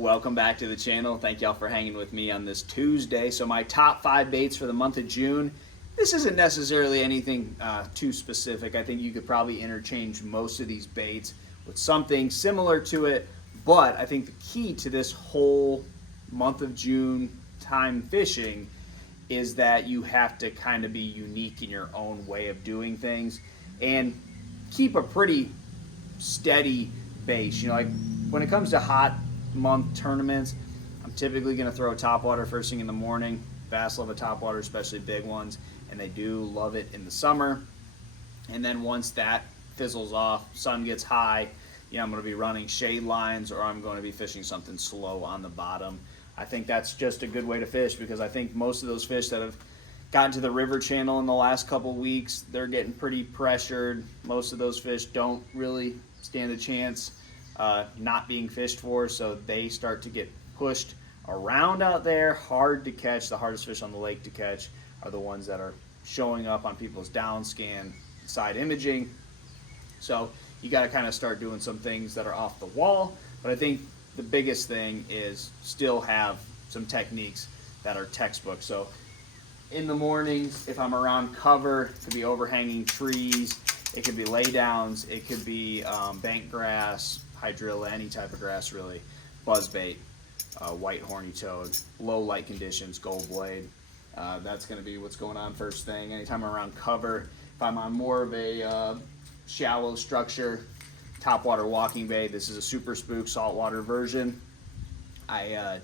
Welcome back to the channel. Thank y'all for hanging with me on this Tuesday. So my top 5 baits for the month of June. This isn't necessarily anything too specific. I think you could probably interchange most of these baits with something similar to it. But I think the key to this whole month of June time fishing is that you have to kind of be unique in your own way of doing things and keep a pretty steady base. You know, like when it comes to hot month tournaments, I'm typically going to throw topwater first thing in the morning. Bass love a topwater, especially big ones, and they do love it in the summer. And then once that fizzles off, sun gets high, I'm going to be running shade lines, or I'm going to be fishing something slow on the bottom. I think that's just a good way to fish, because I think most of those fish that have gotten to the river channel in the last couple weeks, they're getting pretty pressured. Most of those fish don't really stand a chance not being fished for, so they start to get pushed around out there, hard to catch. The hardest fish on the lake to catch are the ones that are showing up on people's down scan side imaging. So you got to kind of start doing some things that are off the wall, but I think the biggest thing is still have some techniques that are textbook. So in the mornings, if I'm around cover, it could be overhanging trees, it could be laydowns, it could be bank grass, hydrilla, any type of grass really, buzzbait, white horny toad, low light conditions, gold blade. That's going to be what's going on first thing. Anytime I'm around cover, if I'm on more of a shallow structure, topwater walking bait, this is a super spook saltwater version. I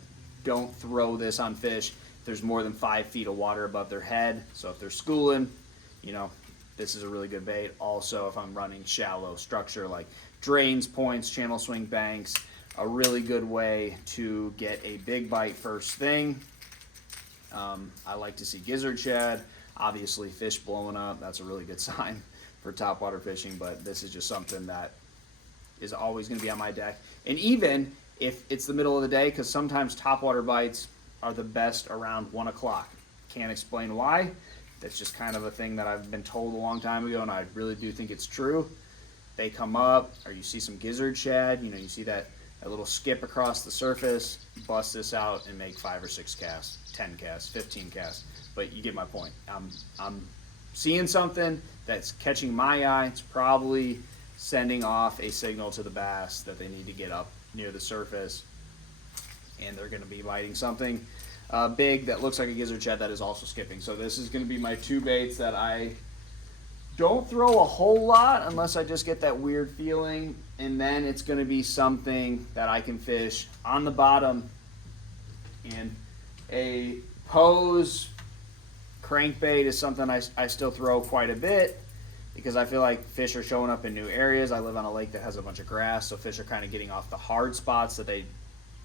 don't throw this on fish if there's more than 5 feet of water above their head. So if they're schooling, this is a really good bait. Also, if I'm running shallow structure like drains, points, channel swing banks, a really good way to get a big bite first thing. I like to see gizzard shad. Obviously, fish blowing up, that's a really good sign for topwater fishing, but this is just something that is always going to be on my deck. And even if it's the middle of the day, because sometimes topwater bites are the best around 1 o'clock. Can't explain why. That's just kind of a thing that I've been told a long time ago, and I really do think it's true. They come up, or you see some gizzard shad, you see that little skip across the surface, bust this out and make 5 or 6 casts, 10 casts, 15 casts. But you get my point. I'm seeing something that's catching my eye. It's probably sending off a signal to the bass that they need to get up near the surface, and they're going to be biting something big that looks like a gizzard shad that is also skipping. So this is going to be my 2 baits that I don't throw a whole lot unless I just get that weird feeling, and then it's going to be something that I can fish on the bottom. And a pose crankbait is something I still throw quite a bit, because I feel like fish are showing up in new areas. I live on a lake that has a bunch of grass, so fish are kind of getting off the hard spots that they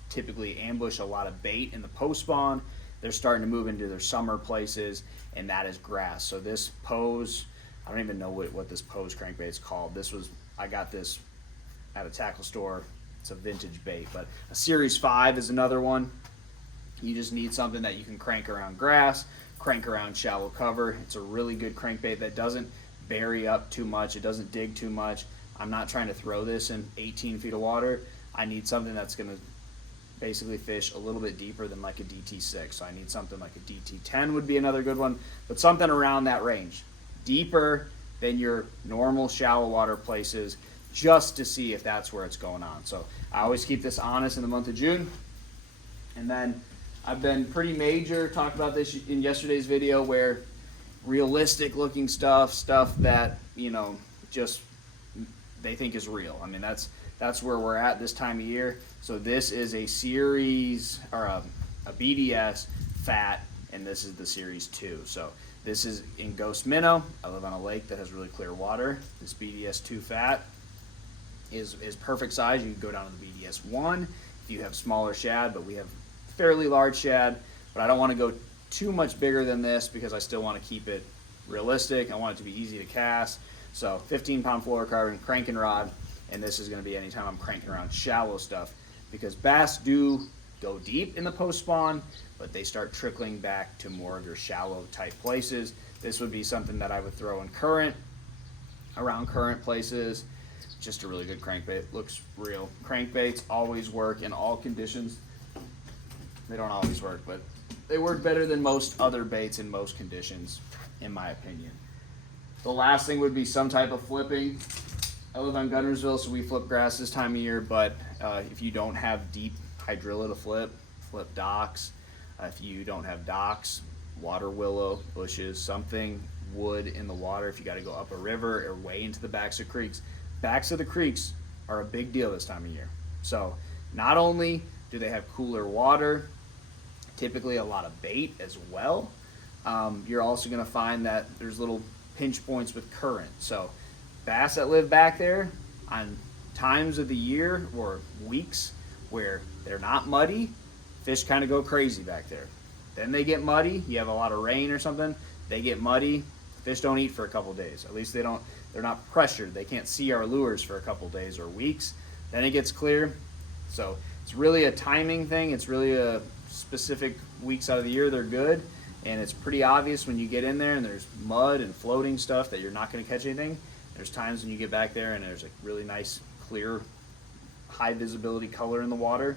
typically ambush a lot of bait in the post spawn. They're starting to move into their summer places, and that is grass. So this pose, I don't even know what this pose crankbait is called. I got this at a tackle store. It's a vintage bait, but a Series 5 is another one. You just need something that you can crank around grass, crank around shallow cover. It's a really good crankbait that doesn't bury up too much. It doesn't dig too much. I'm not trying to throw this in 18 feet of water. I need something that's going to basically fish a little bit deeper than like a DT6. So I need something like a DT10 would be another good one, but something around that range. Deeper than your normal shallow water places, just to see if that's where it's going on. So I always keep this honest in the month of June. And then I've been pretty major, talked about this in yesterday's video, where realistic looking stuff that, just they think is real. I mean, that's where we're at this time of year. So this is a series, or a BDS fat, and this is the Series 2. So this is in Ghost Minnow. I live on a lake that has really clear water. This BDS 2 fat is perfect size. You can go down to the BDS 1 if you have smaller shad, but we have fairly large shad. But I don't want to go too much bigger than this, because I still want to keep it realistic. I want it to be easy to cast. So 15-pound fluorocarbon cranking rod, and this is going to be anytime I'm cranking around shallow stuff, because bass do go deep in the post spawn, but they start trickling back to more of your shallow type places. This would be something that I would throw in current, around current places. just a really good crankbait. Looks real. Crankbaits always work in all conditions. They don't always work, but they work better than most other baits in most conditions, in my opinion. The last thing would be some type of flipping. I live on Gunnersville, so we flip grass this time of year, but if you don't have deep hydrilla to flip docks. If you don't have docks, water willow, bushes, something, wood in the water. If you got to go up a river or way into the backs of creeks. Backs of the creeks are a big deal this time of year. So not only do they have cooler water, typically a lot of bait as well, you're also going to find that there's little pinch points with current. So bass that live back there on times of the year or weeks where they're not muddy, fish kind of go crazy back there. Then they get muddy, you have a lot of rain or something, they get muddy, fish don't eat for a couple days. At least they're not pressured. They can't see our lures for a couple days or weeks. Then it gets clear. So it's really a timing thing. It's really a specific weeks out of the year they're good. And it's pretty obvious when you get in there and there's mud and floating stuff that you're not going to catch anything. There's times when you get back there and there's a really nice, clear, high visibility color in the water.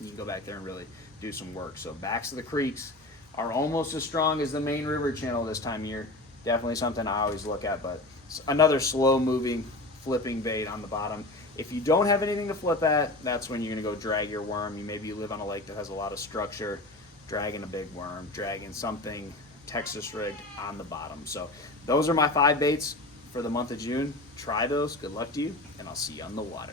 You can go back there and really do some work. So backs of the creeks are almost as strong as the main river channel this time of year. Definitely something I always look at, but another slow moving flipping bait on the bottom. If you don't have anything to flip at, that's when you're gonna go drag your worm. Maybe you live on a lake that has a lot of structure, dragging a big worm, dragging something Texas rigged on the bottom. So those are my 5 baits for the month of June. Try those, good luck to you, and I'll see you on the water.